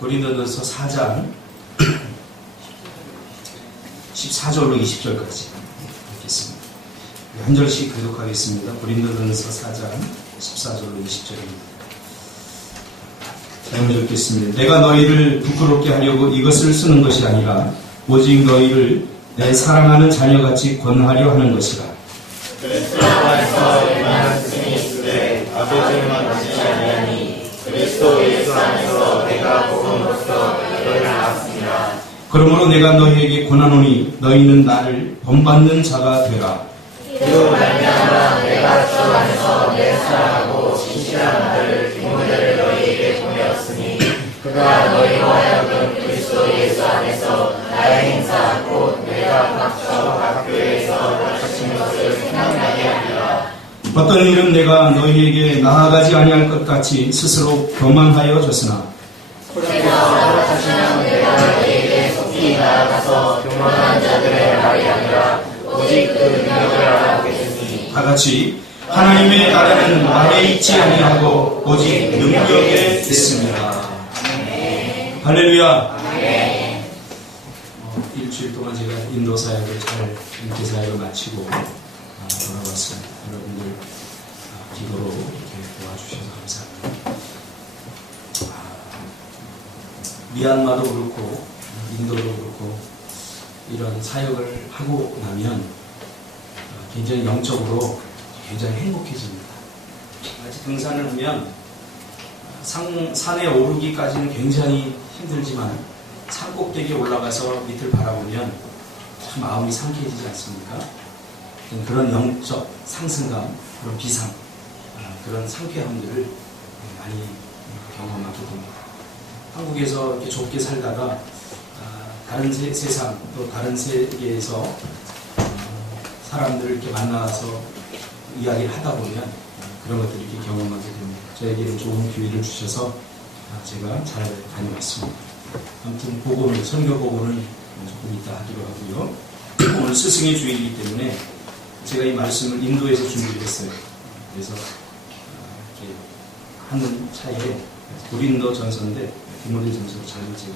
고린도전서 4장 14절로 20절까지 읽겠습니다. 한 절씩 교독하겠습니다. 고린도전서 4장 14절로 20절입니다. 자, 먼저 읽겠습니다. 내가 너희를 부끄럽게 하려고 이것을 쓰는 것이 아니라 오직 너희를 내 사랑하는 자녀같이 권하려 하는 것이라. 그리스도 안에서 얼마나 스승이 있으되 아버지만 같이 아니하니 그리스도 예수 안에서 내가 복음으로써 너희를 낳았습니다. 그러므로 내가 너희에게 권하노니 너희는 나를 본받는 자가 되라. 이로 말미암아 내가 주 안에서 내 사랑하고 진실한 아들을 디모데를 너희에게 보내었으니 그가 너희로 하여금 그리스도 예수 안에서 나의 행사 곧 내가 각 교회에서 가르치는 것을 생각나게 하리라. 어떤 일은 내가 너희에게 나아가지 아니할 것 같이 스스로 교만하여 졌으나 허락하시면 내가 너희에게 속히 나아가서 교만한 자들의 말이 아니라 오직 그 능력을 알아보겠으니 다같이 하나님의 나라는 말에 있지 아니하고 오직 능력에 있습니다. 할렐루야. 일주일 동안 제가 인도 사역을 잘 인기 사역을 마치고 돌아왔습니다. 여러분들 기도로 이렇게 도와주셔서 감사합니다. 미얀마도 그렇고 인도도 그렇고 이런 사역을 하고 나면 굉장히 영적으로 굉장히 행복해집니다. 마치 등산을 하면 산에 오르기까지는 굉장히 힘들지만 산 꼭대기에 올라가서 밑을 바라보면 참 마음이 상쾌해지지 않습니까? 그런 영적 상승감, 그런 비상, 그런 상쾌함들을 많이 경험하게 됩니다. 한국에서 이렇게 좁게 살다가 다른 세상 또 다른 세계에서 사람들을 이렇게 만나서 이야기를 하다 보면 그런 것들을 이렇게 경험하게 됩니다. 저에게는 좋은 기회를 주셔서 제가 잘 다녀왔습니다. 아무튼 복음을, 선교 복음은 조금 이따 하기로 하고요. 오늘 스승의 주일이기 때문에 제가 이 말씀을 인도에서 준비를 했어요. 그래서 이렇게 하는 차에 고린도 전서인데 디모데 전서를 잘못 제가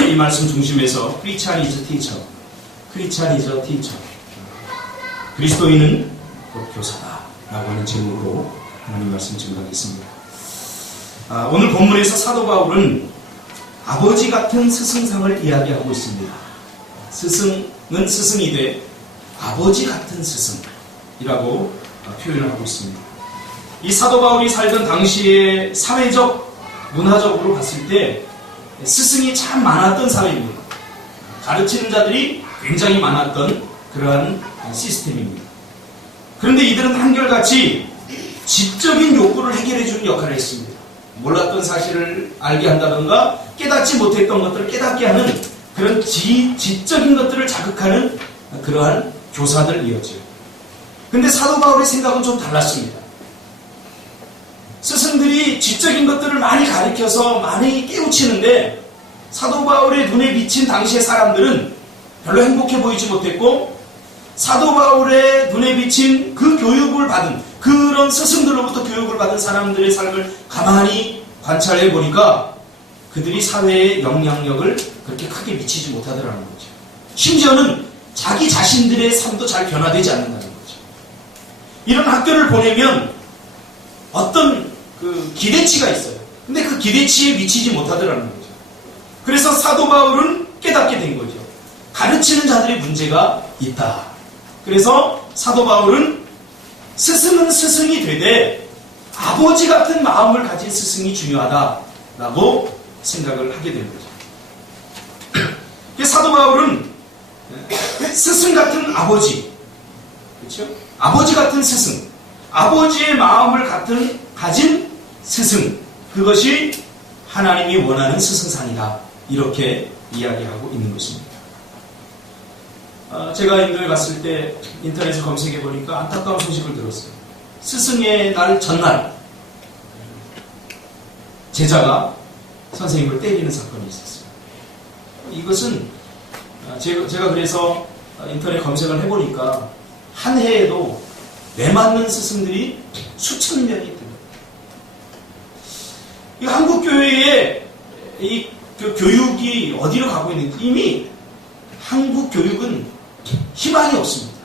이렇게 이 말씀 중심에서 크리스찬 이즈 티처, 크리스찬 이즈 티처, 그리스도인은 곧 교사다 라고 하는 제목으로 하나님 말씀 증거하겠습니다. 오늘 본문에서 사도 바울은 아버지 같은 스승상을 이야기하고 있습니다. 스승은 스승이 돼 아버지 같은 스승이라고 표현을 하고 있습니다. 이 사도 바울이 살던 당시의 사회적, 문화적으로 봤을 때 스승이 참 많았던 사회입니다. 가르치는 자들이 굉장히 많았던 그러한 시스템입니다. 그런데 이들은 한결같이 지적인 욕구를 해결해주는 역할을 했습니다. 몰랐던 사실을 알게 한다던가 깨닫지 못했던 것들을 깨닫게 하는 그런 지적인 것들을 자극하는 그러한 교사들이었죠. 그런데 사도 바울의 생각은 좀 달랐습니다. 스승들이 지적인 것들을 많이 가르쳐서 많이 깨우치는데 사도 바울의 눈에 비친 당시의 사람들은 별로 행복해 보이지 못했고 사도 바울의 눈에 비친 그 교육을 받은 그런 스승들로부터 교육을 받은 사람들의 삶을 가만히 관찰해 보니까 그들이 사회에 영향력을 그렇게 크게 미치지 못하더라는 거죠. 심지어는 자기 자신들의 삶도 잘 변화되지 않는다는 거죠. 이런 학교를 보내면 어떤 그 기대치가 있어요. 근데 그 기대치에 미치지 못하더라는 거죠. 그래서 사도 바울은 깨닫게 된 거죠. 가르치는 자들의 문제가 있다. 그래서 사도 바울은 스승은 스승이 되되 아버지 같은 마음을 가진 스승이 중요하다라고 생각을 하게 된 거죠. 사도 바울은 스승 같은 아버지, 그렇죠? 아버지 같은 스승, 아버지의 마음을 가진 스승, 그것이 하나님이 원하는 스승상이다. 이렇게 이야기하고 있는 것입니다. 제가 인도에 갔을 때 인터넷에 검색해 보니까 안타까운 소식을 들었어요. 스승의 날 전날 제자가 선생님을 때리는 사건이 있었어요. 이것은 제가 그래서 인터넷 검색을 해보니까 한 해에도 매 맞는 스승들이 수천 명이 됩니다. 이 한국 교회의 그 교육이 어디로 가고 있는지 이미 한국 교육은 희망이 없습니다.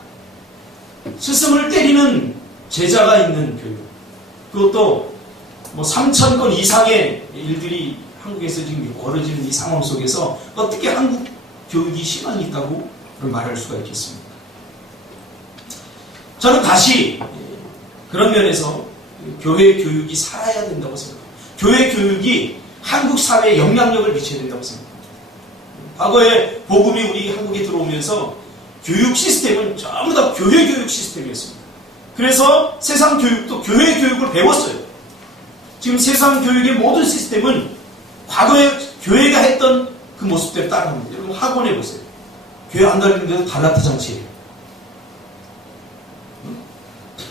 스승을 때리는 제자가 있는 교육. 그것도 뭐 3,000건 이상의 일들이 한국에서 지금 벌어지는 이 상황 속에서 어떻게 한국 교육이 희망이 있다고 말할 수가 있겠습니까? 저는 다시 그런 면에서 교회 교육이 살아야 된다고 생각합니다. 교회 교육이 한국 사회에 영향력을 미쳐야 된다고 생각합니다. 과거에 복음이 우리 한국에 들어오면서 교육 시스템은 전부 다 교회 교육 시스템이었습니다. 그래서 세상 교육도 교회 교육을 배웠어요. 지금 세상 교육의 모든 시스템은 과거에 교회가 했던 그 모습대로 따라갑니다. 여러분 학원에 보세요. 교회 안 다니는데도 달라트 장치예요.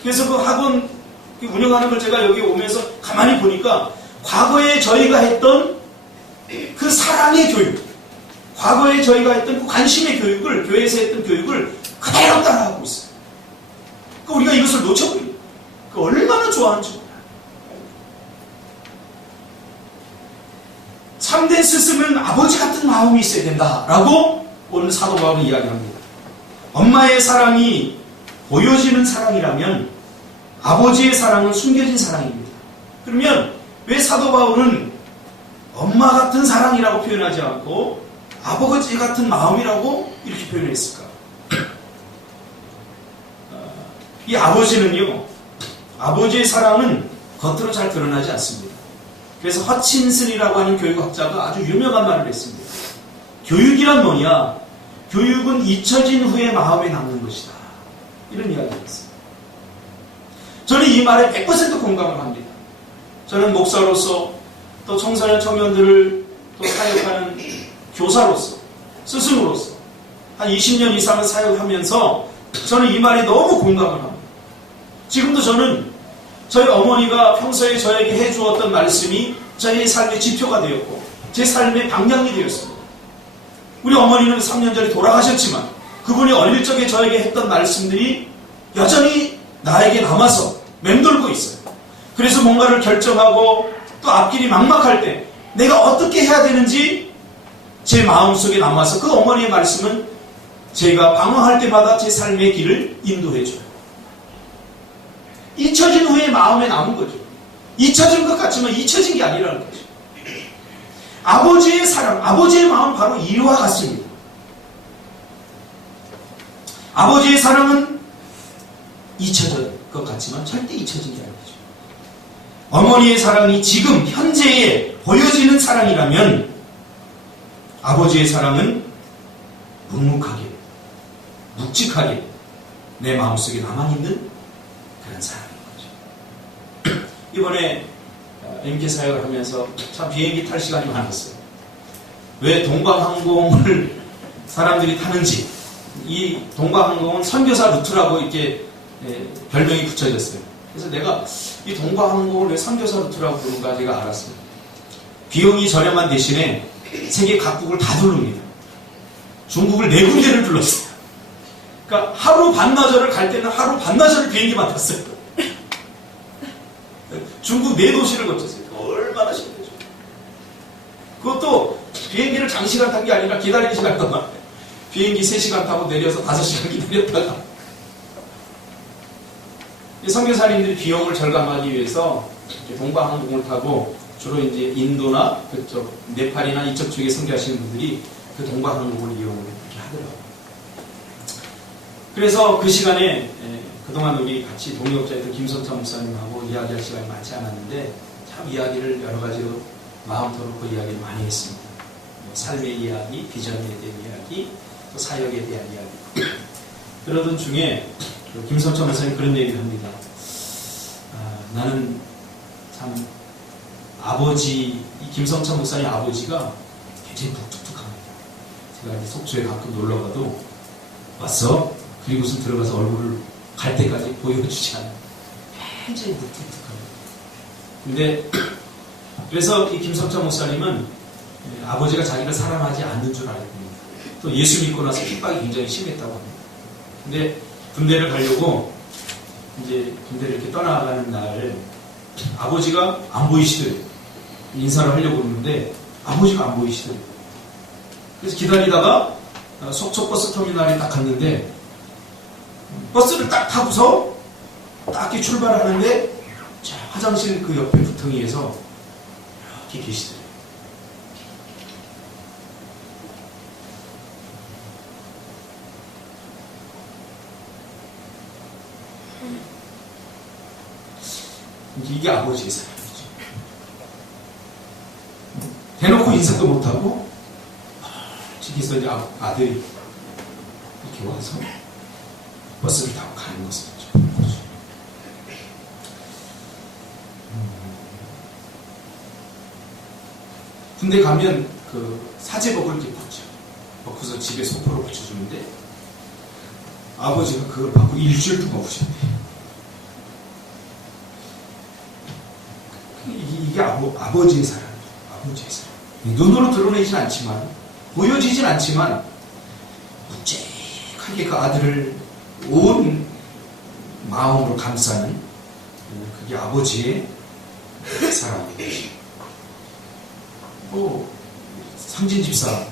그래서 그 학원 운영하는 걸 제가 여기 오면서 가만히 보니까 과거에 저희가 했던 그 사랑의 교육, 과거에 저희가 했던 그 관심의 교육을, 교회에서 했던 교육을 그대로 따라하고 있어요. 그러니까 우리가 이것을 놓쳐버립니다. 그 얼마나 좋아하는지 몰라요. 참된 스승은 아버지 같은 마음이 있어야 된다라고 오늘 사도 바울은 이야기합니다. 엄마의 사랑이 보여지는 사랑이라면 아버지의 사랑은 숨겨진 사랑입니다. 그러면 왜 사도 바울은 엄마 같은 사랑이라고 표현하지 않고 아버지 같은 마음이라고 이렇게 표현했을까? 이 아버지는요, 아버지의 사랑은 겉으로 잘 드러나지 않습니다. 그래서 허친슨이라고 하는 교육학자가 아주 유명한 말을 했습니다. 교육이란 뭐냐? 교육은 잊혀진 후에 마음에 남는 것이다. 이런 이야기를 했습니다. 저는 이 말에 100% 공감을 합니다. 저는 목사로서 또 청소년 청년들을 또 사역하는 교사로서 스승으로서 한 20년 이상을 사역하면서 저는 이 말에 너무 공감을 합니다. 지금도 저는 저희 어머니가 평소에 저에게 해주었던 말씀이 저의 삶의 지표가 되었고 제 삶의 방향이 되었습니다. 우리 어머니는 3년 전에 돌아가셨지만 그분이 어릴 적에 저에게 했던 말씀들이 여전히 나에게 남아서 맴돌고 있어요. 그래서 뭔가를 결정하고 또 앞길이 막막할 때 내가 어떻게 해야 되는지 제 마음속에 남아서 그 어머니의 말씀은 제가 방황할 때마다 제 삶의 길을 인도해줘요. 잊혀진 후에 마음에 남은 거죠. 잊혀진 것 같지만 잊혀진 게 아니라는 거죠. 아버지의 사랑, 아버지의 마음은 바로 이와 같습니다. 아버지의 사랑은 잊혀질 것 같지만 절대 잊혀진 게 아니죠. 어머니의 사랑이 지금 현재에 보여지는 사랑이라면 아버지의 사랑은 묵묵하게, 묵직하게 내 마음속에 남아있는 그런 사랑인 거죠. 이번에 MK 사역을 하면서 참 비행기 탈 시간이 많았어요. 왜 동방항공을 사람들이 타는지, 이 동방항공은 선교사 루트라고 이렇게 별명이 붙여졌어요. 그래서 내가 이 동방항공을 왜 선교사 루트라고 부른가 제가 알았습니다. 비용이 저렴한 대신에 세계 각국을 다 둘릅니다. 중국을 4군데를 둘렀어요. 그러니까 하루 반나절을 갈 때는 하루 반나절을 비행기만 탔어요. 중국 4도시를 거쳤어요. 얼마나 힘들죠. 그것도 비행기를 장시간 탄 게 아니라 기다리는 시간 동안 비행기 3시간 타고 내려서 5시간 기다렸다가 선교사님들이 비용을 절감하기 위해서 동방항공을 타고 주로 이제 인도나 그쪽 네팔이나 이쪽 쪽에 선교하시는 분들이 그 동방항공을 이용을 이렇게 하더라고요. 그래서 그 시간에 그동안 우리 같이 동역자였던 김선찬 목사님하고 이야기할 시간이 많지 않았는데 참 이야기를 여러 가지로 마음 터놓고 이야기를 많이 했습니다. 삶의 이야기, 비전에 대한 이야기, 또 사역에 대한 이야기. 그러던 중에 김선찬 목사님 그런 얘기를 합니다. 나는 참 아버지, 이 김성찬 목사님 아버지가 굉장히 묵뚝뚝합니다. 제가 이제 속초에 가끔 놀러가도 왔어? 그리고서 들어가서 얼굴을 갈 때까지 보여주지 않아요. 굉장히 묵뚝뚝합니다. 근데 그래서 이 김성찬 목사님은 아버지가 자기를 사랑하지 않는 줄 알고 또 예수 믿고 나서 핍박이 굉장히 심했다고 합니다. 근데 군대를 가려고 이제 군대를 이렇게 떠나가는 날 아버지가 안 보이시더래요. 인사를 하려고 그러는데 아버지가 안 보이시더래요. 그래서 기다리다가 속초버스 터미널에 딱 갔는데 버스를 딱 타고서 딱 이렇게 출발하는데 자, 화장실 그 옆에 구덩이에서 이렇게 계시더래요. 이게 아버지의 사랑이죠. 대놓고 인사도 못하고 저기서 이제 아들이 이렇게 와서 버스를 타고 가는 것을 보는 거죠. 군대 가면 그 사제복을 이렇게 벗죠. 벗고서 집에 소포로 붙여주는데 아버지가 그걸 받고 일주일 동안 우셨대요. 이게 아버지의 사랑이에요. 아버지의 사랑. 눈으로 드러내진 않지만, 보여지진 않지만, 묵직하게 그 아들을 온 마음으로 감싸는 그게 아버지의 사랑이에요. 상진 집사,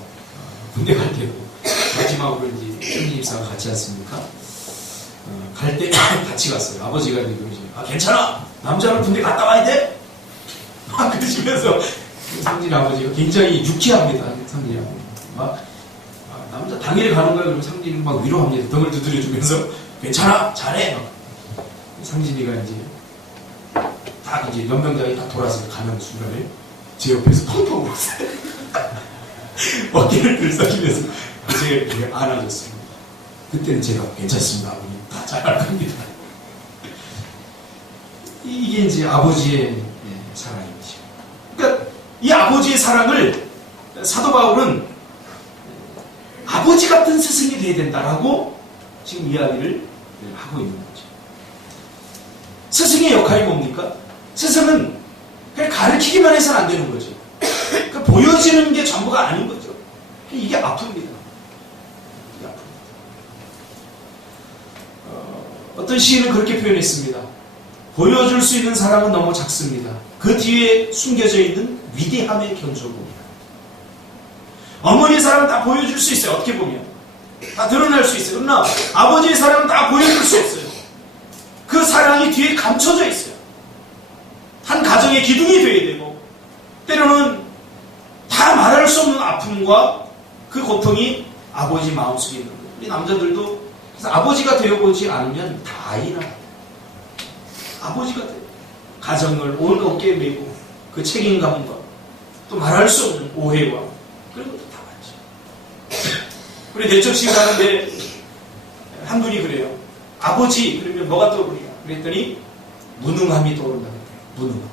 군대 갈 때도 마지막으로 이제 상진 집사가 같이 왔습니까? 갈 때 같이 갔어요. 아버지가 이제 그러지. 괜찮아! 남자는 군대 갔다 와야 돼? 그러시면서 상진 아버지가 굉장히 유쾌합니다. 상진 아버지. 남자 당일에 가는 거야. 그러면 상진이 막 위로합니다. 등을 두드려주면서 괜찮아! 잘해! 상진이가 이제 딱 이제 연병장이 딱 돌아서 가는 순간에 제 옆에서 펑펑 울었어요. 어깨를 들썩이면서 제가 이렇게 안아줬습니다. 그때는 제가 괜찮습니다. 아버님 다 잘할 겁니다. 이게 이제 아버지의 사랑이죠. 그러니까 이 아버지의 사랑을 사도 바울은 아버지 같은 스승이 되어야 된다라고 지금 이야기를 하고 있는 거죠. 스승의 역할이 뭡니까? 스승은 그냥 가르치기만 해서는 안 되는 거죠. 그러니까 보여지는 게 전부가 아닌 거죠. 이게 아픕니다. 이게 아픕니다. 어떤 시인은 그렇게 표현했습니다. 보여줄 수 있는 사랑은 너무 작습니다. 그 뒤에 숨겨져 있는 위대함의 견조입니다. 어머니의 사랑은 다 보여줄 수 있어요. 어떻게 보면 다 드러날 수 있어요. 그러나 아버지의 사랑은 다 보여줄 수 없어요. 그 사랑이 뒤에 감춰져 있어요. 한 가정의 기둥이 되어야 되고, 때로는 다 말할 수 없는 아픔과 그 고통이 아버지 마음속에 있는 거예요. 우리 남자들도 그래서 아버지가 되어보지 않으면 다 아이라 아버지가 돼요. 가정을 온 어깨에 메고 그 책임감과 또 말할 수 없는 오해와 그런 것도 다 맞죠. 우리 내적식 하는데 한 분이 그래요. 아버지 그러면 뭐가 떠오르냐 그랬더니 무능함이 떠오른다. 무능함.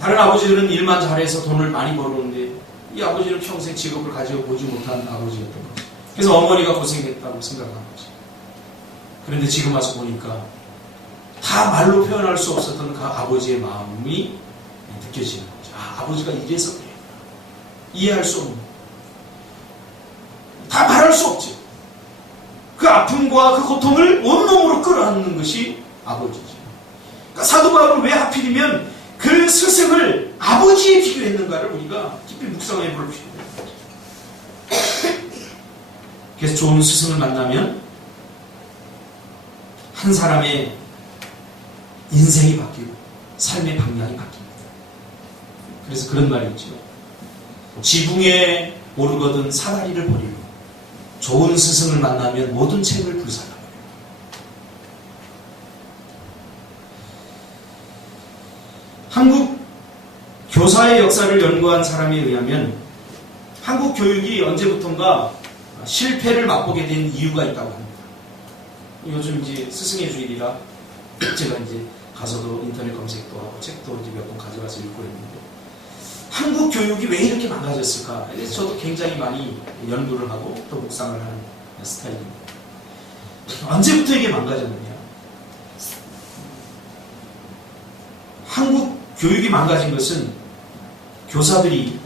다른 아버지들은 일만 잘해서 돈을 많이 벌었는데 이 아버지는 평생 직업을 가지고 보지 못한 아버지였던 거죠. 그래서 어머니가 고생했다고 생각한 거죠. 그런데 지금 와서 보니까 다 말로 표현할 수 없었던 그 아버지의 마음이 느껴지는 거죠. 아버지가 이래서 그래요. 이해할 수 없는. 다 말할 수 없죠. 그 아픔과 그 고통을 온몸으로 끌어안는 것이 아버지죠. 그러니까 사도 바울은 왜 하필이면 그 스승을 아버지에 비교했는가를 우리가 깊이 묵상해 볼 필요가 있습니다. 그래서 좋은 스승을 만나면 한 사람의 인생이 바뀌고 삶의 방향이 바뀝니다. 그래서 그런 말이 있죠. 지붕에 오르거든 사다리를 버리고 좋은 스승을 만나면 모든 책을 불살라버려요. 한국 교사의 역사를 연구한 사람에 의하면 한국 교육이 언제부턴가 실패를 맛보게 된 이유가 있다고 합니다. 요즘 이제 스승의 주일이라 제가 이제 가서도 인터넷 검색도 하고 책도 이제 몇 권 가져가서 읽고 있는데 한국 교육이 왜 이렇게 망가졌을까? 그래서 저도 굉장히 많이 연구를 하고 또 묵상을 하는 스타일입니다. 언제부터 이게 망가졌느냐? 한국 교육이 망가진 것은 교사들이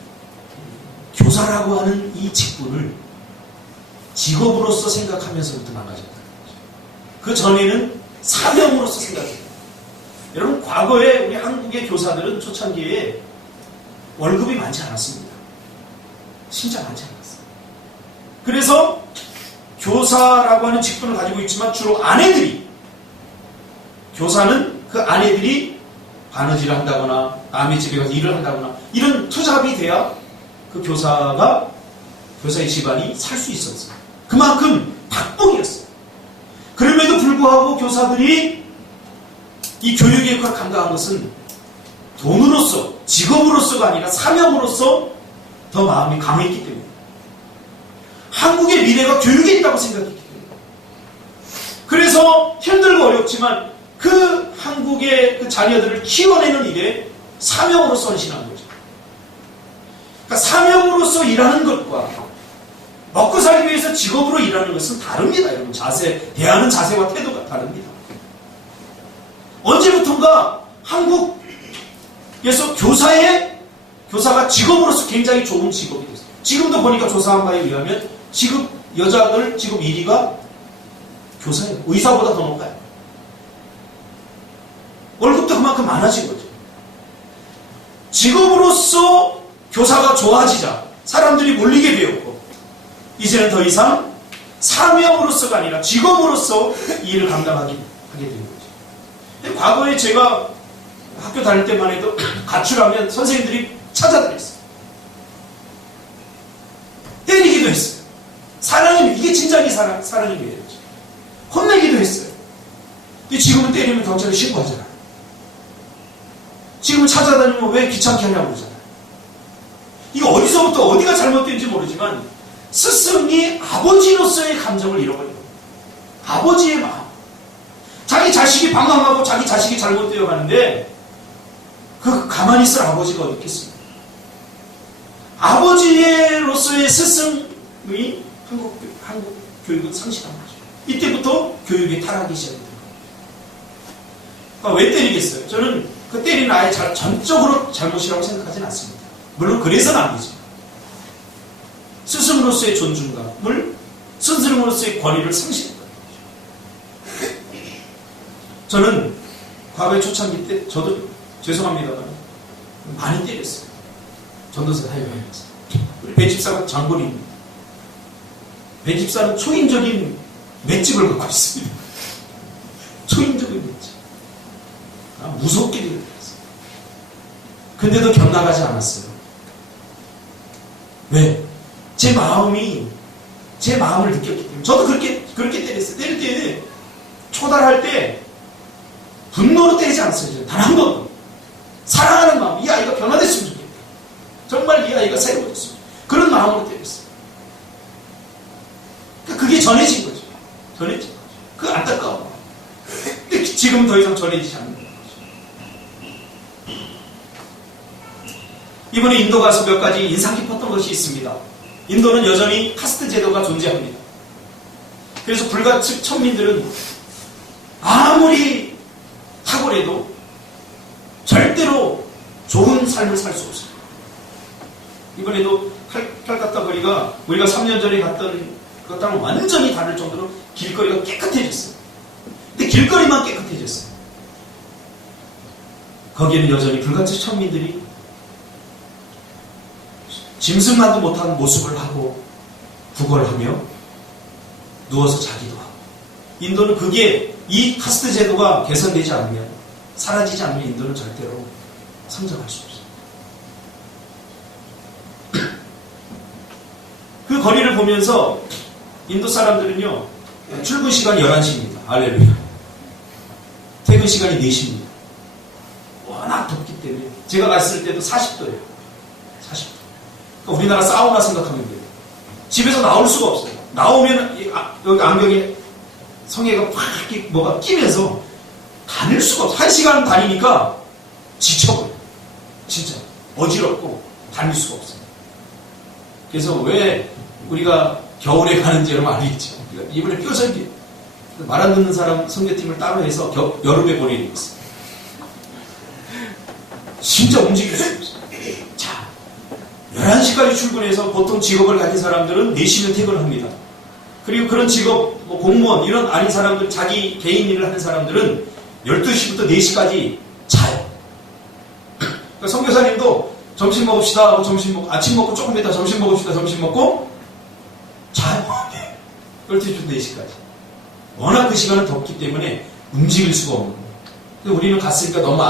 교사라고 하는 이 직분을 직업으로서 생각하면서부터 망가졌다는 거죠. 그 전에는 사명으로서 생각해요. 여러분, 과거에 우리 한국의 교사들은 초창기에 월급이 많지 않았습니다. 진짜 많지 않았어요. 그래서 교사라고 하는 직분을 가지고 있지만 주로 아내들이, 교사는 그 아내들이 바느질을 한다거나 남의 집에 가서 일을 한다거나 이런 투잡이 돼야 그 교사의 집안이 살 수 있었어요. 그만큼 박봉이었어요. 그럼에도 불구하고 교사들이 이 교육의 역할을 감당한 것은 돈으로서, 직업으로서가 아니라 사명으로서 더 마음이 강했기 때문에, 한국의 미래가 교육에 있다고 생각했기 때문에, 그래서 힘들고 어렵지만 그 한국의 그 자녀들을 키워내는 일에 사명으로 헌신한 거죠. 그러니까 사명으로서 일하는 것과 먹고 살기 위해서 직업으로 일하는 것은 다릅니다. 여러분, 대하는 자세와 태도가 다릅니다. 언제부턴가 한국에서 교사가 직업으로서 굉장히 좋은 직업이 됐어요. 지금도 보니까 조사한 바에 의하면 여자들 직업 1위가 교사예요. 의사보다 더 높아요. 월급도 그만큼 많아진 거죠. 직업으로서 교사가 좋아지자 사람들이 몰리게 되었고, 이제는 더 이상 사명으로서가 아니라 직업으로서 이 일을 감당하게 된 거죠. 과거에 제가 학교 다닐 때만 해도 가출하면 선생님들이 찾아다녔어요. 때리기도 했어요. 이게 진작에 사랑의 미래였죠. 혼내기도 했어요. 근데 지금은 때리면 경찰에 신고하잖아요. 지금은 찾아다니면 왜 귀찮게 하냐고 그러잖아요. 이거 어디서부터 어디가 잘못된지 모르지만 스승이 아버지로서의 감정을 잃어버려요. 아버지의 마음. 자기 자식이 방황하고 자기 자식이 잘못되어 가는데 그 가만히 있을 아버지가 어디 있겠습니까? 아버지로서의 스승이 한국 교육은 상실한 거죠. 이때부터 교육의 타락이 시작됩니다. 그러니까 왜 때리겠어요? 저는 그 때리는 아이 전적으로 잘못이라고 생각하지는 않습니다. 물론 그래서는 안 되죠. 스승으로서의 존중감을, 스승으로서의 권위를 상실했다. 저는 과거의 초창기 때 저도 죄송합니다만 많이 때렸어요. 전도사 사회에서. 우리 배집사가 장본인입니다. 배집사는 초인적인 맷집을 갖고 있습니다. 초인적인 맷집. 무섭게 때렸어요. 근데도 견나가지 않았어요. 왜? 제 마음을 느꼈기 때문에. 저도 그렇게 때렸어요. 때릴 때, 초달할 때, 분노로 때리지 않았어요. 단 한 번도. 사랑하는 마음, 이 아이가 변화됐으면 좋겠다. 정말 이 아이가 새로워졌으면 좋겠다. 그런 마음으로 때렸어요. 그러니까 그게 전해진 거죠. 전해진 거죠. 그 안타까운 마음. 근데 지금은 더 이상 전해지지 않는 거죠. 이번에 인도 가서 몇 가지 인상 깊었던 것이 있습니다. 인도는 여전히 카스트 제도가 존재합니다. 그래서 불가측 천민들은 아무리 탁월해도 절대로 좋은 삶을 살 수 없어요. 이번에도 칼카타 거리가 우리가 3년 전에 갔던 그것과는 완전히 다를 정도로 길거리가 깨끗해졌어요. 근데 길거리만 깨끗해졌어요. 거기에는 여전히 불가측 천민들이 짐승만도 못한 모습을 하고 구걸하며 누워서 자기도 하고, 인도는 그게 이 카스트 제도가 개선되지 않으면, 사라지지 않으면 인도는 절대로 성장할 수 없어요. 그 거리를 보면서 인도 사람들은요, 출근 시간이 11시입니다. 할렐루야. 퇴근 시간이 4시입니다. 워낙 덥기 때문에. 제가 갔을 때도 40도예요. 40도. 그러니까 우리나라 사우나 생각하면 돼요. 집에서 나올 수가 없어요. 나오면 여기 안경에 성에가 팍 뭐가 끼면서 다닐 수가 없어요. 1시간 다니니까 지쳐버려요. 진짜 어지럽고 다닐 수가 없어요. 그래서 왜 우리가 겨울에 가는지 여러분 알겠죠. 이번에 뼈저기 말 안 듣는 사람 선교팀을 따로 해서 여름에 보내는 거였어요. 진짜 움직일 수 없어요. 자, 11시까지 출근해서 보통 직업을 가진 사람들은 4시면 퇴근합니다. 그리고 그런 직업, 공무원, 이런 아닌 사람들, 자기 개인 일을 하는 사람들은 12시부터 4시까지 자요. 그러니까 선교사님도 점심 먹읍시다 하고 아침 먹고 조금 있다 점심 먹읍시다 점심 먹고 자요. 12시부터 4시까지. 워낙 그 시간은 덥기 때문에 움직일 수가 없는 거예요. 근데 우리는 갔으니까 너무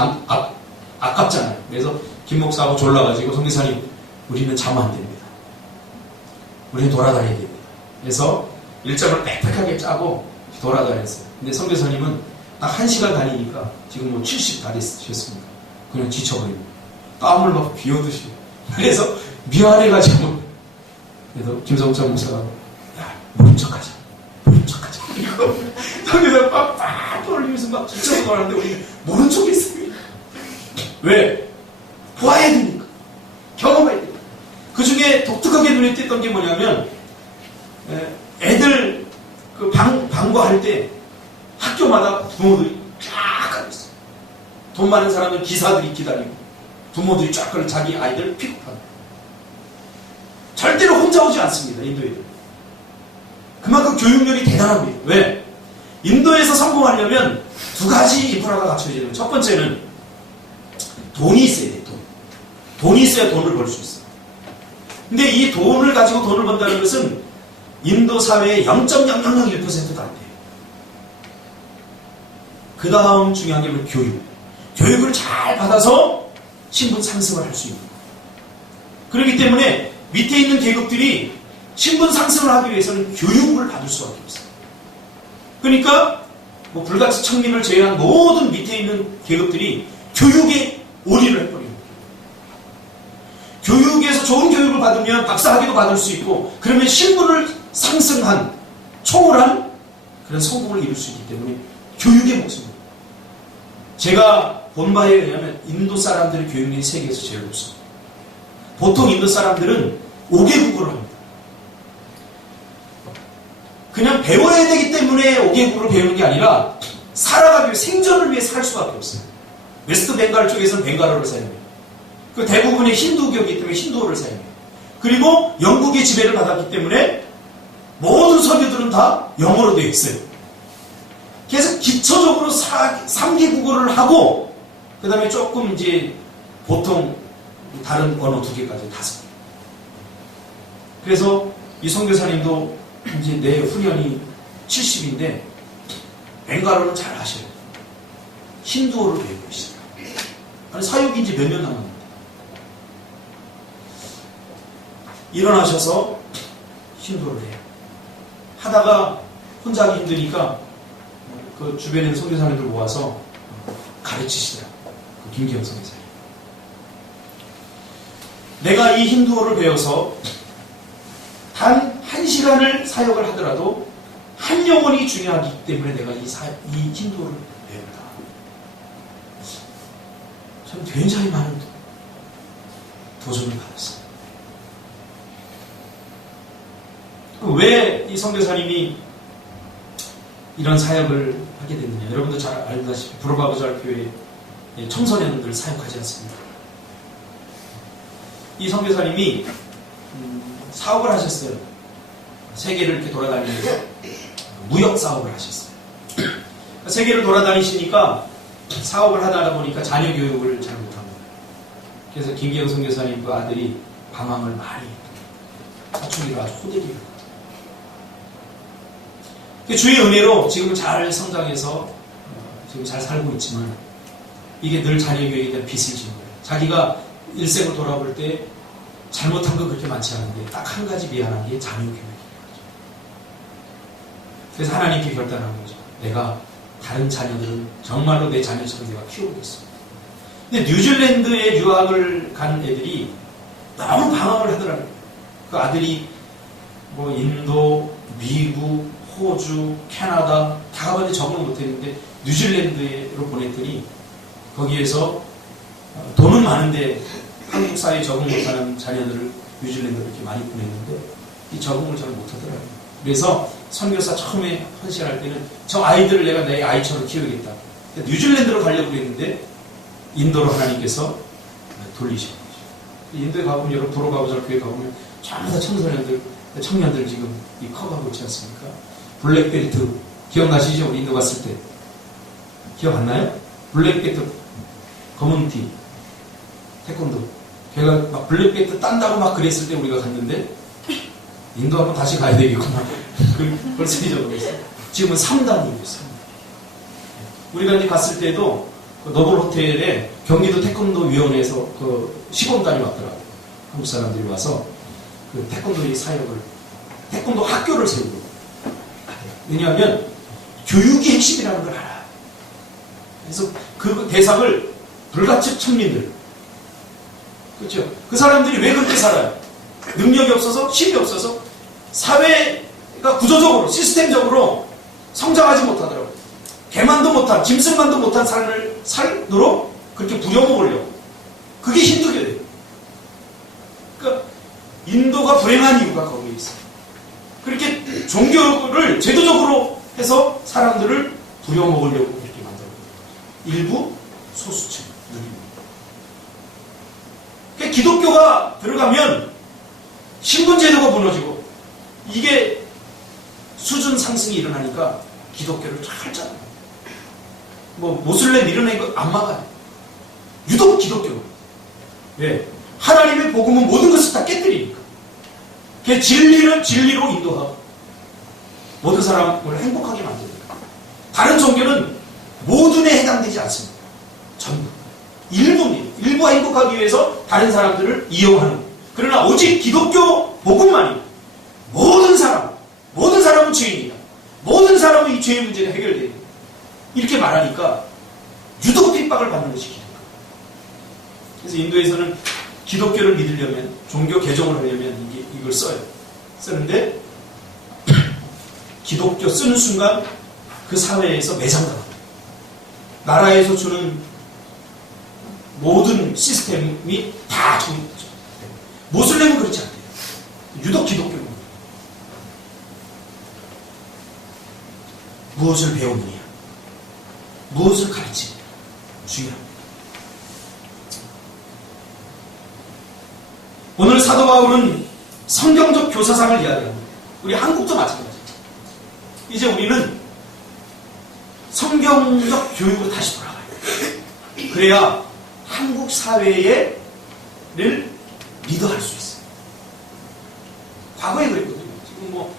아깝잖아요. 그래서 김 목사하고 졸라가지고 선교사님 우리는 자면 안 됩니다. 우리는 돌아다녀야 됩니다. 그래서 일정을 빽빽하게 짜고 돌아다녔어요. 근데 선교사님은 딱 1시간 다니니까 지금 뭐 70 다 되셨습니다. 그냥 지쳐버립니다. 땀을 막 비오듯이. 그래서 미안해가지고 그래서 김성철 목사가 야 모른 척하자. 그리고 선교사 빡빡 돌리면서 막 지쳐서 가는데 우리 모른 척했어요. 왜? 보아야 되니까. 경험해야 되니까. 그 중에 독특하게 눈에 띄었던 게 뭐냐면 애들 그 방과할 때 학교마다 부모들이 쫙 가고 있어요. 돈 많은 사람은 기사들이 기다리고 부모들이 쫙 걸어 자기 아이들 픽업하고 절대로 혼자 오지 않습니다. 인도 애들. 그만큼 교육열이 대단합니다. 왜? 인도에서 성공하려면 2가지 인프라가 갖춰져야 돼요. 첫 번째는 돈이 있어야 돼요. 돈이 있어야 돈을 벌 수 있어요. 근데 이 돈을 가지고 돈을 번다는 것은 인도 사회의 0.001%도 안 돼요. 그 다음 중요한 게 뭐냐면 교육. 교육을 잘 받아서 신분 상승을 할 수 있는 거예요. 그렇기 때문에 밑에 있는 계급들이 신분 상승을 하기 위해서는 교육을 받을 수밖에 없어요. 그러니까 뭐 불같이 청민을 제외한 모든 밑에 있는 계급들이 교육에 올인을 해버려요. 교육에서 좋은 교육을 받으면 박사학위도 받을 수 있고 그러면 신분을 상승한 초월한 그런 성공을 이룰 수 있기 때문에 교육의 목숨입니다. 제가 본 바에 의하면 인도 사람들의 교육률이 세계에서 제일 높습니다. 보통 인도 사람들은 5개국어를 합니다. 그냥 배워야 되기 때문에 5개국어를 배우는 게 아니라 살아가기 위해 생존을 위해 살 수밖에 없어요. 웨스트 벵갈 쪽에서는 벵갈어를 사용해요. 그 대부분의 힌두교이기 때문에 힌두어를 사용해요. 그리고 영국의 지배를 받았기 때문에 모든 서류들은 다 영어로 되어 있어요. 그래서 기초적으로 3개 국어를 하고 그 다음에 조금 이제 보통 다른 언어 2개까지 5개. 그래서 이 선교사님도 이제 내 후년이 70인데 벵갈어는 잘 하셔요. 힌두어를 배우고 있어요. 아니 사역이 이제 몇 년 남았는데 일어나셔서 힌두어를 해요. 하다가 혼자 하기 힘드니까 그 주변에 있는 선교사님들 모아서 가르치시더라고요. 그 김기영 선교사님. 내가 이 힌두어를 배워서 단 1시간을 사역을 하더라도 한 영혼이 중요하기 때문에 내가 이 힌두어를 배운다. 참 굉장히 많은 도전을 받았어요. 왜 이 선교사님이 이런 사역을 하게 됐느냐. 여러분도 잘 알다시피 부르바부잘 교회 청소년들 사역하지 않습니까? 이 선교사님이 사업을 하셨어요. 세계를 이렇게 돌아다니면서 무역 사업을 하셨어요. 세계를 돌아다니시니까 사업을 하다 보니까 자녀 교육을 잘 못합니다. 그래서 김기영 선교사님 그 아들이 방황을 많이 사춘기로 아주 호되게 주의 은혜로 지금 잘 성장해서 지금 잘 살고 있지만 이게 늘 자녀 교육에 대한 빚을 지는 거예요. 자기가 일생을 돌아볼 때 잘못한 거 그렇게 많지 않은데 딱 한 가지 미안한 게 자녀 교육인 거죠. 그래서 하나님께 결단한 거죠. 내가 다른 자녀들은 정말로 내 자녀처럼 내가 키워보겠어. 근데 뉴질랜드에 유학을 간 애들이 너무 방황을 하더라고요. 그 아들이 뭐 인도, 미국, 호주, 캐나다 다 가봤는데 적응을 못했는데 뉴질랜드로 보냈더니 거기에서 돈은 많은데 한국 사회에 적응 못하는 자녀들을 뉴질랜드로 이렇게 많이 보냈는데 이 적응을 잘 못하더라고요. 그래서 선교사 처음에 헌신할 때는 저 아이들을 내가 내 아이처럼 키우겠다. 뉴질랜드로 가려고 했는데 인도로 하나님께서 돌리신 거죠. 인도에 가보면 여러분 도로가보자 교회 가보면 전부 다 청년들 지금 이 커가고 있지 않습니까? 블랙벨트 기억나시죠? 우리 인도 갔을 때 기억 안 나요? 블랙벨트 검은티 태권도. 걔가 막 블랙벨트 딴다고 막 그랬을 때 우리가 갔는데 인도 한번 다시 가야 되겠구나. 벌써 잊어버렸어요. 지금은 3단이에요. 3단. 우리가 이제 갔을 때도 그 노블 호텔에 경기도 태권도 위원회에서 그 시범단이 왔더라고요. 한국 사람들이 와서 그 태권도의 사역을, 태권도 학교를 세우고. 왜냐하면 교육이 핵심이라는 걸 알아. 그래서 그 대상을 불가측 천민들. 그렇죠? 그 사람들이 왜 그렇게 살아요? 능력이 없어서, 힘이 없어서, 사회가 구조적으로, 시스템적으로 성장하지 못하더라고요. 개만도 못한, 짐승만도 못한 삶을 살도록 그렇게 부려먹으려고. 그게 힌두교예요. 그러니까 인도가 불행한 이유가 거기에 있어요. 그렇게 종교를 제도적으로 해서 사람들을 부려먹으려고 이렇게 만들어요. 일부 소수층 누리고. 그러니까 기독교가 들어가면 신분제도가 무너지고 이게 수준 상승이 일어나니까 기독교를 잘 짜요. 뭐 모슬렘 이런 거 안 막아요. 유독 기독교. 왜? 하나님의 복음은 모든 것을 다 깨뜨리니까. 그 진리를 진리로 인도하고 모든 사람을 행복하게 만듭니다. 다른 종교는 모든에 해당되지 않습니다. 전부. 일부가 행복하기 위해서 다른 사람들을 이용하는. 그러나 오직 기독교 복음만이 모든 사람은 죄인이다. 모든 사람은 이 죄의 문제가 해결됩니다. 이렇게 말하니까 유독 핍박을 받는 것이 기독교. 그래서 인도에서는 기독교를 믿으려면, 종교 개종을 하려면 이걸 써요. 쓰는데 기독교 쓰는 순간 그 사회에서 매장당합니다. 나라에서 주는 모든 시스템이 다 모슬렘은 그렇지 않대요. 유독 기독교는 무엇을 배우느냐, 무엇을 가르치느냐 중요합니다. 오늘 사도 바울은 성경적 교사상을 이야기합니다. 우리 한국도 마찬가지입니다. 이제 우리는 성경적 교육으로 다시 돌아가요. 그래야 한국 사회를 리더할 수 있어요. 과거에 그랬거든요. 지금 뭐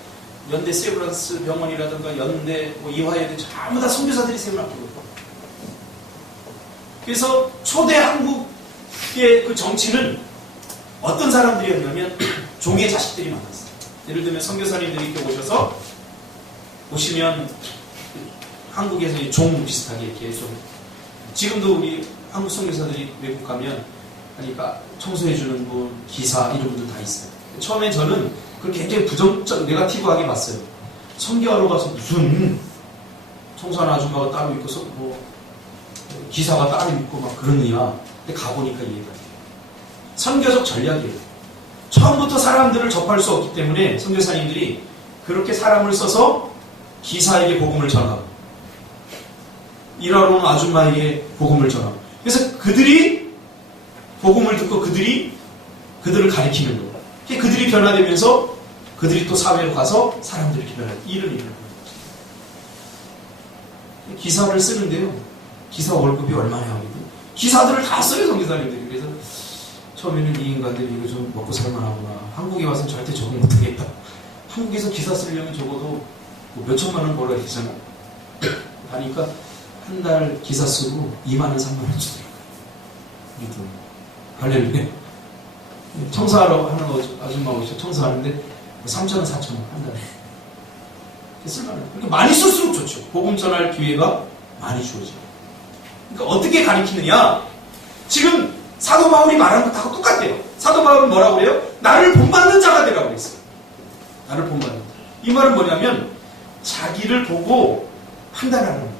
연대 세브란스 병원이라든가 연대, 뭐 이화여대 전부 다 선교사들이 세워놨거든요. 그래서 초대 한국의 그 정치는 어떤 사람들이었냐면 종의 자식들이 많았어요. 예를 들면 선교사님들이 이렇게 오시면 한국에서 종 비슷하게 이렇게 좀, 지금도 우리 한국 선교사들이 외국 가면 하니까 청소해주는 분, 기사 이런 분들 다 있어요. 처음에 저는 그걸 굉장히 부정적, 네거티브하게 봤어요. 선교하러 가서 무슨 청소하는 아줌마가 따로 있고 뭐 기사가 따로 있고 막 그러느냐. 근데 가보니까 이해가 돼요. 선교적 전략이에요. 처음부터 사람들을 접할 수 없기 때문에 선교사님들이 그렇게 사람을 써서 기사에게 복음을 전하고 일하러 온 아줌마에게 복음을 전하고, 그래서 그들이 복음을 듣고 그들을 가리키는 거예요. 그들이 변화되면서 그들이 또 사회로 가서 사람들이 이렇게 변화해요. 이런 일을 하는 거죠. 기사를 쓰는데요. 기사 월급이 얼마나 하거든요. 기사들을 다 써요, 선교사님들이. 그래서 처음에는 이 인간들이 이거 좀 먹고 살만하구나. 한국에 와서는 절대 적응 못하겠다. 한국에서 기사 쓰려면 적어도 뭐 몇천만 원 벌어야 되잖아. 하니까 한 달 기사 쓰고 2만 원, 3만 원 주더라고요. 믿음. 할렐루야. 청소하러 하는 아줌마 오셔. 청소하는데 3천 원, 4천 원 한 달에. 쓸만해요. 그러니까 많이 쓸수록 좋죠. 복음 전할 기회가 많이 주어져요. 그러니까 어떻게 가리키느냐? 지금 사도 바울이 말한 것하고 똑같아요. 사도 바울은 뭐라고 그래요? 나를 본받는 자가 되라고 그랬어요. 나를 본받는 자. 이 말은 뭐냐면 자기를 보고 판단하는 거죠.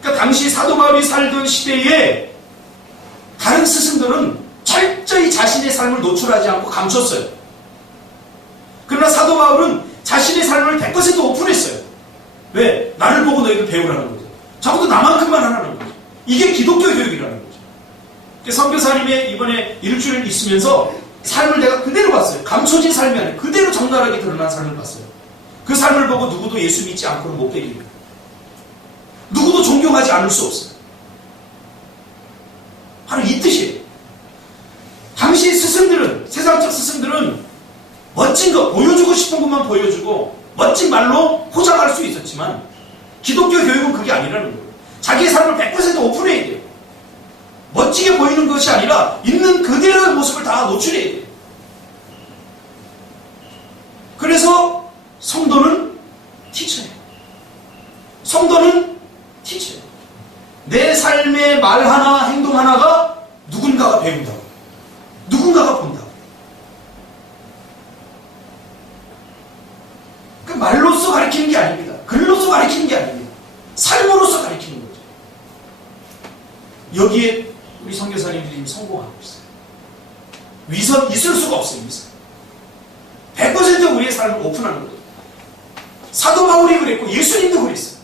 그러니까 당시 사도 바울이 살던 시대에 다른 스승들은 철저히 자신의 삶을 노출하지 않고 감췄어요. 그러나 사도 바울은 자신의 삶을 100% 오픈했어요. 왜? 나를 보고 너희들 배우라는 거죠. 적어도 나만큼만 하라는 거죠. 이게 기독교 교육이라는 거죠. 선교사님의 이번에 일주일 있으면서 삶을 내가 그대로 봤어요. 감춰진 삶이 아니라 그대로 적나라하게 드러난 삶을 봤어요. 그 삶을 보고 누구도 예수 믿지 않고는 못 배깁니다. 누구도 존경하지 않을 수 없어요. 바로 이 뜻이에요. 당시 스승들은, 세상적 스승들은 멋진 거, 보여주고 싶은 것만 보여주고 멋진 말로 포장할 수 있었지만 기독교 교육은 그게 아니라는 거예요. 자기의 삶을 100% 오픈해야 돼요. 멋지게 보이는 것이 아니라 있는 그대로의 모습을 다 노출해야 돼요. 그래서 성도는 티처예요. 성도는 티처예요. 내 삶의 말 하나, 행동 하나가 누군가가 배운다고. 누군가가 본다고. 그 말로써 가르치는 게 아닙니다. 글로써 가르치는 게 아닙니다. 삶으로써 가르치는 거죠. 여기에 우리 선교사님들이 성공하고 있어요. 위선 있을 수가 없어요. 위선. 100% 우리의 삶을 오픈하는 거죠. 사도 바울이 그랬고 예수님도 그랬어요.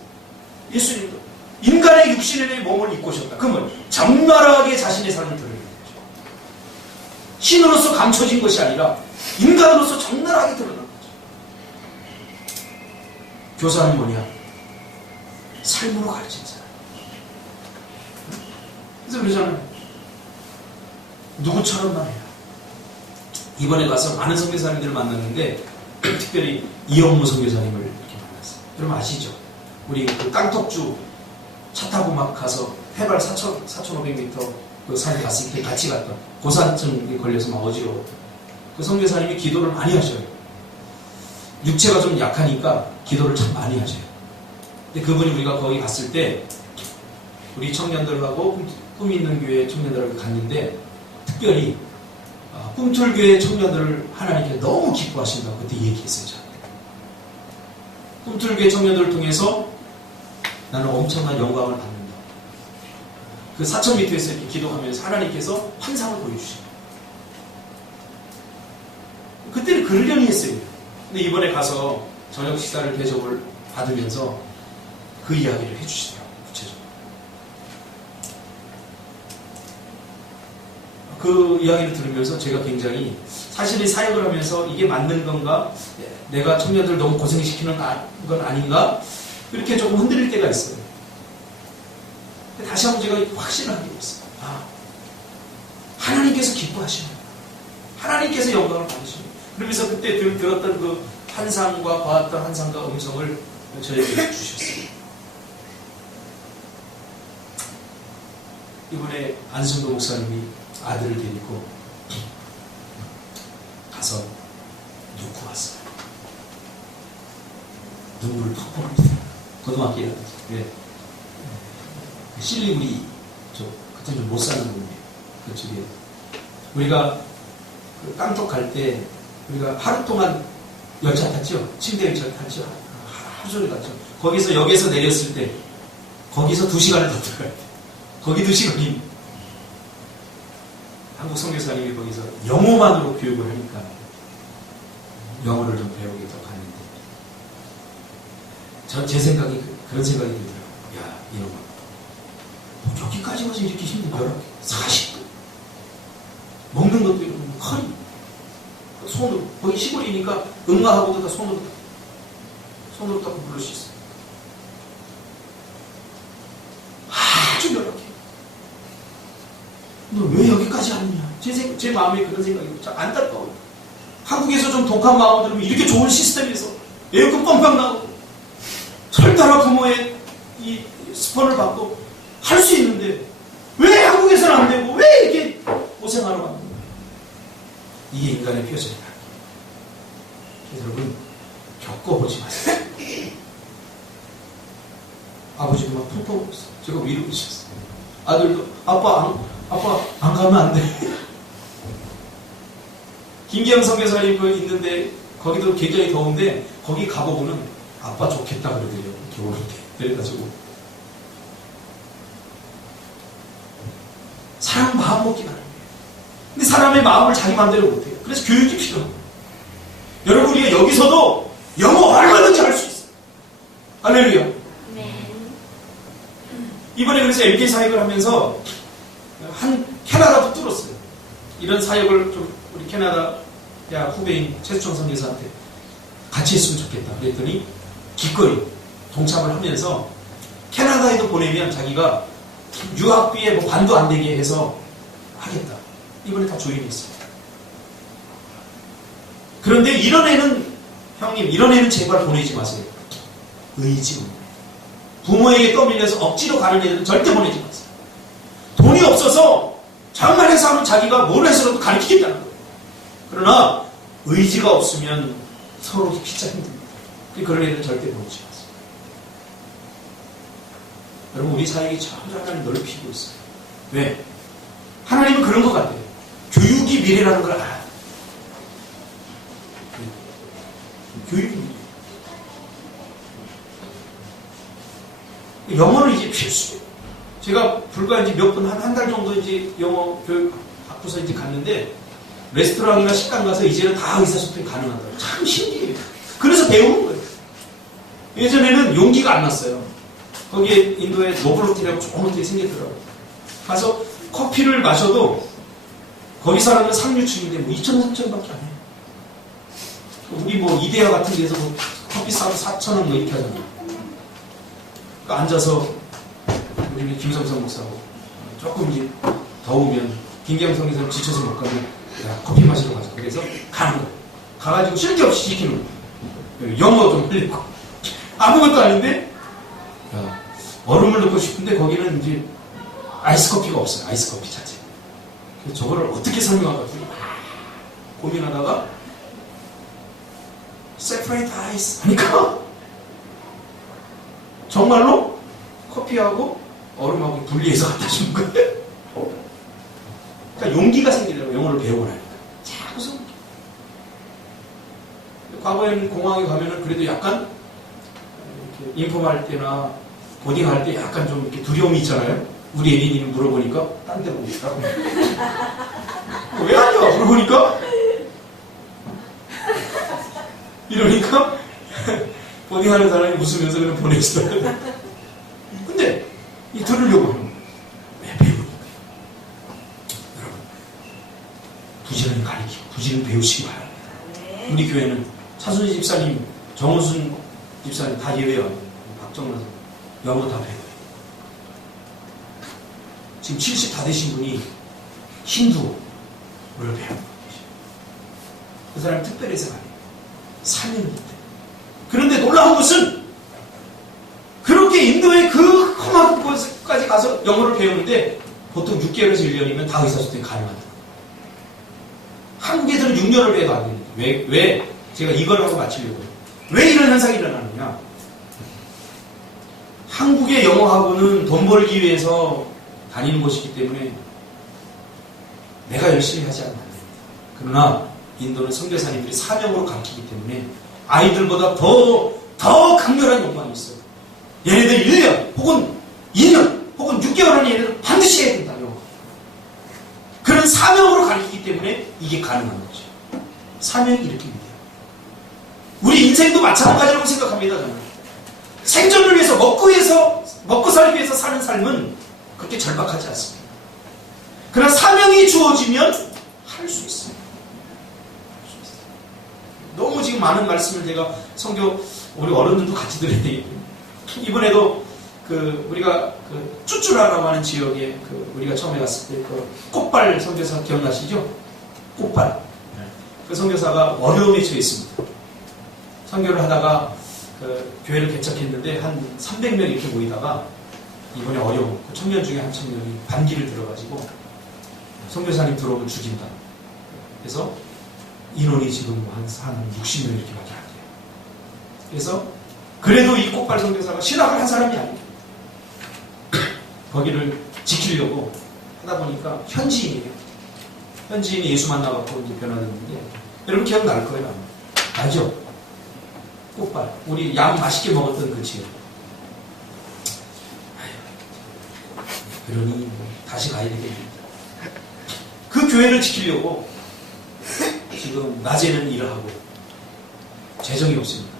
예수님도 인간의 육신의 몸을 입고 오셨다. 그러면 적나라하게 자신의 삶을 드러내는 거죠. 신으로서 감춰진 것이 아니라 인간으로서 적나라하게 드러나는 거죠. 교사는 뭐냐? 삶으로 가르친 사람. 그래서 그러잖아요. 누구처럼만 해라. 이번에 가서 많은 선교사님들을 만났는데 특별히 이영무 선교사님을 이렇게 만났어요. 여러분 아시죠? 우리 그 깡톡주 차 타고 막 가서 해발 4,500m 그 산에 갔을 때 같이 갔던 고산증에 걸려서 막 어지러웠던 그 선교사님이 기도를 많이 하셔요. 육체가 좀 약하니까 기도를 참 많이 하셔요. 근데 그분이 우리가 거기 갔을 때 우리 청년들하고 꿈 있는 교회 청년들하고 갔는데 특별히 꿈틀교회 청년들을 하나님께 너무 기뻐하신다고 그때 얘기했어요. 저한테. 꿈틀교회 청년들을 통해서 나는 엄청난 영광을 받는다. 그 4,000m에서 이렇게 기도하면서 하나님께서 환상을 보여주십니다. 그때는 그러려니 했어요. 근데 이번에 가서 저녁 식사를 대접을 받으면서 그 이야기를 해주시더라고요. 구체적으로. 그 이야기를 들으면서 제가 굉장히 사실은 사역을 하면서 이게 맞는 건가? 내가 청년들 너무 고생시키는 건 아닌가? 이렇게 조금 흔들릴 때가 있어요. 근데 다시 한번 제가 확신을 하게 됐어요. 하나님께서 기뻐하시는 거예요. 하나님께서 영광을 받으시는 거예요. 그러면서 그때 들었던 그 환상과 봐왔던 환상과 음성을 저에게 주셨어요. 이번에 안승도 목사님이 아들을 데리고 가서 놓고 왔어요. 눈물을 펑펑 흘리더라고요. 고등학교에 예. 실리구리 그때 좀 못 사는 분이에요. 그쪽에 우리가 그 깡톡 갈 때 우리가 하루 동안 열차 탔죠. 침대 열차 탔죠. 하루 종일 탔죠. 거기서 역에서 내렸을 때 거기서 2시간을 더 들어가야 돼. 거기 2시간이 한국 선교사님이 거기서 영어만으로 교육을 하니까 영어를 좀 배우게 더 갔는데 제 생각이 그런 생각이 들더라고요. 야, 이놈아, 저기까지 가서 이렇게 힘들어? 40분 먹는 것도 이렇게 허리 손으로 거기 시골이니까 응가하고도 다 손으로 딱 부를 수 있어요. 아주 연락해. 너 왜 여기까지 왔느냐? 제 마음에 그런 생각이 참 안타까워요. 한국에서 좀 독한 마음 들으면 이렇게 좋은 시스템에서 에어컨 뻥뻥 나오고 철다라 부모의 이 스폰을 받고 할 수 있는데 왜 한국에서는 안 되고 왜 이렇게 고생하러 왔는가? 이게 인간의 표정이다. 그래서 여러분 겪어보지 마세요. 아버지도 막 펑펑 울었어요. 제가 위로 주셨어요. 아들도 아빠 안 가면 안 돼. 김기영 선교사님 그 있는데 거기도 굉장히 더운데 거기 가보고는 아빠 좋겠다 그러더래요. 겨울 때. 그래가지고 사람 마음 먹기 바랍니다. 근데 사람의 마음을 자기 마음대로 못해요. 그래서 교육이 필요합니다. 여러분 우리가 여기서도 영어 얼마든지 할 수 있어요. 할렐루야. 네. 이번에 그래서 MK 사역을 하면서 한 캐나다도 뚫었어요. 이런 사역을 좀 우리 캐나다 후배인 최수청 선교사한테 같이 했으면 좋겠다. 그랬더니 기꺼이 동참을 하면서 캐나다에도 보내면 자기가 유학비에 뭐 반도 안 되게 해서 하겠다. 이번에 다 조인했어요. 그런데 이런 애는, 형님, 이런 애는 제발 보내지 마세요. 의지. 부모에게 떠밀려서 억지로 가는 애들은 절대 보내지 마세요. 돈이 없어서 정말 해서 하면 자기가 뭘 해서라도 가르치겠다는 거예요. 그러나 의지가 없으면 서로 진짜 힘듭니다. 그런 애들은 절대 보내지 마세요. 여러분, 우리 사회에 점점 하나님 넓히고 있어요. 왜? 하나님은 그런 것 같아요. 교육이 미래라는 걸 알아요. 교육이 미래. 영어는 이제 필수예요. 제가 불과 이제 몇 번, 한 달 정도 이제 영어 교육 받고서 이제 갔는데, 레스토랑이나 식당 가서 이제는 다 의사소통이 가능하더라고요. 참 신기해요. 그래서 배우는 거예요. 예전에는 용기가 안 났어요. 거기에 인도에 노블 호텔이라고 좋은 호텔이 생겼더라고요. 가서 커피를 마셔도 거기 사람은 상류층인데 뭐 2,000원, 3,000원밖에 안 해요. 우리 뭐 이데아 같은 데서 뭐 커피 사면 4,000원 뭐 이렇게 하잖아요. 그러니까 앉아서 우리 김성성 목사하고 조금 이제 더우면 김경성 목사는 지쳐서 못 가면 야, 커피 마시러 가자. 그래서 가는 거예요. 가가지고 쓸데없이 시키는 거예요. 영어 좀 흘리고 아무것도 아닌데 야, 얼음을 넣고 싶은데 거기는 이제 아이스 커피가 없어요. 아이스 커피 자체. 그래서 저거를 어떻게 설명할까 고민하다가 separate ice 하니까 정말로 커피하고 얼음하고 분리해서 갖다 주는 거예요. 그러니까 용기가 생기더라고요. 영어를 배우고 나니까. 자꾸 성 과거에는 공항에 가면은 그래도 약간 이렇게 인폼할 때나 보딩할 때 약간 좀 이렇게 두려움이 있잖아요. 우리 애린이는 물어보니까 딴 데 보고 있다고. 왜 하냐? 물어보니까 이러니까 보딩하는 사람이 웃으면서 그냥 보내시더라고요. 근데 이 들으려고 하는 거예요. 왜 배우니까? 여러분, 부지런히 가르치고 부지런히 배우시기 바랍니다. 우리 교회는 차순희 집사님, 정우순 집사님 다 예외야. 박정라서 영어 다 배워요. 지금 70 다 되신 분이 힌두어를 배우는 거죠. 그 사람이 특별해서 아니에요. 사명이기 때문에. 그런데 놀라운 것은 그렇게 인도의 그 험한 곳까지 가서 영어를 배우는데 보통 6개월에서 1년이면 다 의사소통이 가능하다. 한국 애들은 6년을 배워도 안 됩니다. 왜? 제가 이걸 하고 마치려고요. 왜 이런 현상이 일어나느냐? 한국의 영어학원은 돈 벌기 위해서 다니는 곳이기 때문에 내가 열심히 하지 않는 겁니다. 그러나 인도는 선교사님들이 사명으로 가르치기 때문에 아이들보다 더 강렬한 욕망이 있어요. 얘네들 1년 혹은 2년 혹은 6개월 하는 얘네들 반드시 해야 된다. 영어. 그런 사명으로 가르치기 때문에 이게 가능한 거죠. 사명이 이렇게 돼요. 우리 인생도 마찬가지라고 생각합니다. 저는. 생존을 위해서 먹고 살기 위해서 사는 삶은 그렇게 절박하지 않습니다. 그러나 사명이 주어지면 할 수 있어요. 너무 지금 많은 말씀을 제가 성교 우리 어른들도 같이 들어야 되겠고 이번에도 우리가 쭈쭈라라고 하는 지역에 우리가 처음에 갔을 때 꽃발 선교사 기억나시죠? 꽃발. 그 선교사가 어려움에 처해 있습니다. 선교를 하다가 교회를 개척했는데 한 300명 이렇게 모이다가 이번에 어려움, 청년 중에 한 청년이 반기를 들어가지고 선교사님 들어오면 죽인다. 그래서 인원이 지금 한 60명 이렇게밖에 안 돼요. 그래서 그래도 이 꽃발 선교사가 신학을 한 사람이 아니에요. 거기를 지키려고 하다 보니까 현지인이에요. 현지인이 예수 만나갖고 이제 변화됐는데 여러분 기억날 거예요. 알죠? 꽃발. 우리 양 맛있게 먹었던 그 지역. 그러니 다시 가야 되겠습니다. 그 교회를 지키려고 지금 낮에는 일을 하고 재정이 없습니다.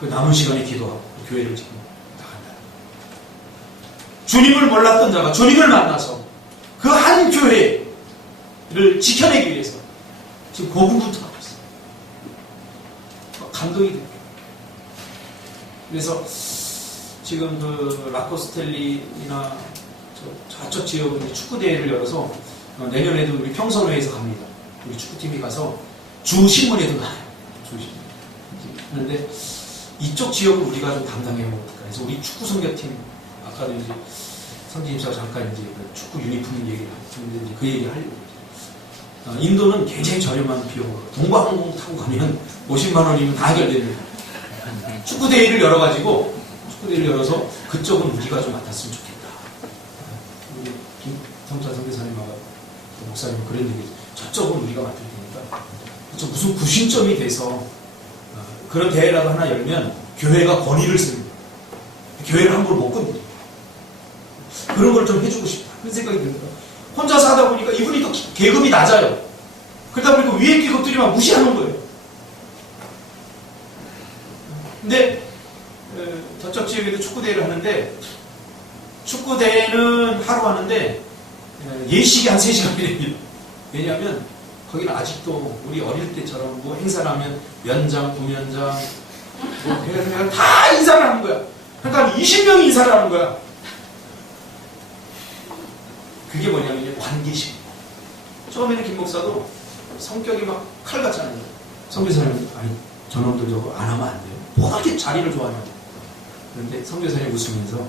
그 남은 시간에 기도하고 그 교회를 지금 나간다. 주님을 몰랐던 자가 주님을 만나서 그 한 교회를 지켜내기 위해서 지금 고군분투하고 있어요. 감동이 됩니다. 그래서 지금 그 라코스텔리나 저쪽 지역은 축구대회를 열어서 내년에도 우리 평선회에서 갑니다. 우리 축구팀이 가서 주 신문에도 나와요. 주 신문. 그런데 이쪽 지역을 우리가 좀 담당해 볼까. 그래서 우리 축구 선교팀 아까도 이제 성진입사가 잠깐 이제 그 축구 유니폼 얘기를 했는데 이제 그 얘기를 하려고. 인도는 굉장히 저렴한 비용으로 동방항공 타고 가면 50만 원이면 다 해결되는 축구 대회를 열어가지고 축구대회를 열어서 그쪽은 우리가 좀 맡았으면 좋겠다. 우리 김성찬 선교사님하고 목사님 그런 얘기. 저쪽은 우리가 맡을 테니까 그쪽 무슨 구심점이 돼서 그런 대회라도 하나 열면 교회가 권위를 씁니다. 교회를 함부로 못 겁니다. 그런 걸 좀 해주고 싶다. 그런 생각이 듭니다. 혼자서 하다 보니까 이분이 또 계급이 낮아요. 그러다 보니까 위에 계급들이 막 무시하는 거예요. 근데 저쪽 지역에도 축구대회를 하는데 축구대회는 하루 하는데 예식이 한 3시간이 됩니다. 왜냐하면 거기는 아직도 우리 어릴 때처럼 뭐 행사를 하면 연장, 부면장 뭐 그냥 다 인사를 하는 거야. 그러니까 20명이 인사를 하는 거야. 그게 뭐냐면 관계십니다. 처음에는 김 목사도 성격이 막 칼 같잖아요. 성교사님 아니 저놈들 저거 안 하면 안 돼요. 뭐 그렇게 자리를 좋아하냐고. 그런데 성교사님 웃으면서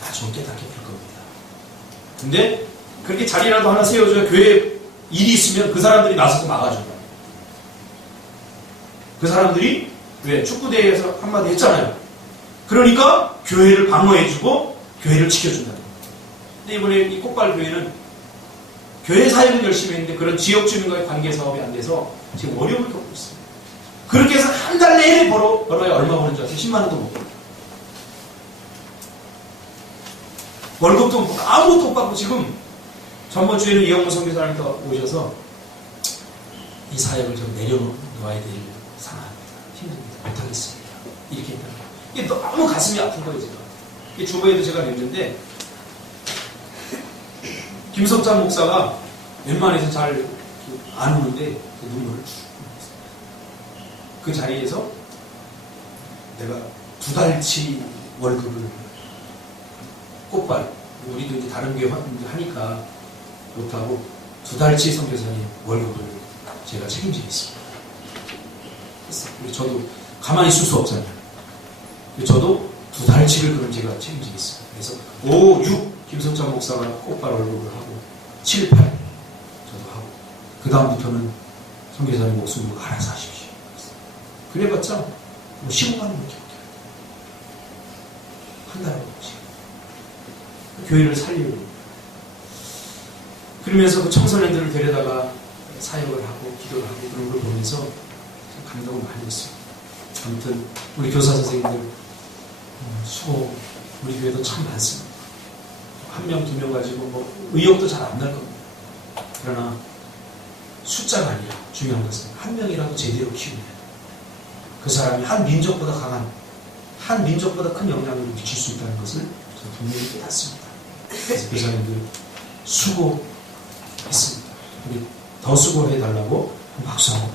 나중에 깨닫게 될 겁니다. 근데 그렇게 자리라도 하나 세워줘야 교회에 일이 있으면 그 사람들이 나서서 막아준다. 그 사람들이 왜 축구대회에서 한마디 했잖아요. 그러니까 교회를 방어해주고 교회를 지켜준다. 근데 이번에 이 꽃발교회는 교회 사역은 열심히 했는데 그런 지역 주민과의 관계 사업이 안 돼서 지금 어려움을 겪고 있습니다. 그렇게 해서 한 달 내내 벌어야 얼마 버는 줄 아세요? 10만 원도 못 벌어요. 월급도 못 받고 아무것도 못 받고 지금 전번 주에는 이영무 선교사님이 오셔서 이 사역을 좀 내려놓아야 될 상황입니다. 힘듭니다. 못하겠습니다. 이렇게 했다. 이게 너무 가슴이 아픈 거예요, 제가. 이게 주보에도 제가 냈는데 김석찬 목사가 웬만해서 잘 안 우는데 눈물을 그 자리에서 내가 2달치 월급을 꽃발 우리도 이제 다른 교회 하니까 못하고 2달치 선교사님 월급을 제가 책임지겠습니다. 저도 가만히 있을 수 없잖아요. 저도 2달치를 그럼 제가 책임지겠습니다. 그래서 5, 6 김성찬 목사가 꽃발 월급을 하고 7, 8 저도 하고 그 다음부터는 선교사님 목숨으로 알아서 하십시오. 그래봤자 뭐 15만 원밖에 못해요. 한 달에 없지. 교회를 살리고 그러면서 그 청소년들을 데려다가 사역을 하고 기도를 하고 그런 걸 보면서 참 감동을 많이 했어요. 아무튼 우리 교사 선생님들 수고 우리 교회도 참 많습니다. 1명, 2명 가지고 뭐 의욕도 잘 안 날 겁니다. 그러나 숫자가 아니라 중요한 것은 한 명이라도 제대로 키우면 그 사람이 한 민족보다 강한 한 민족보다 큰 영향을 미칠 수 있다는 것을 저는 분명히 깨닫습니다. 그래서 교사님들 수고했습니다. 우리 더 수고해달라고 박수 한번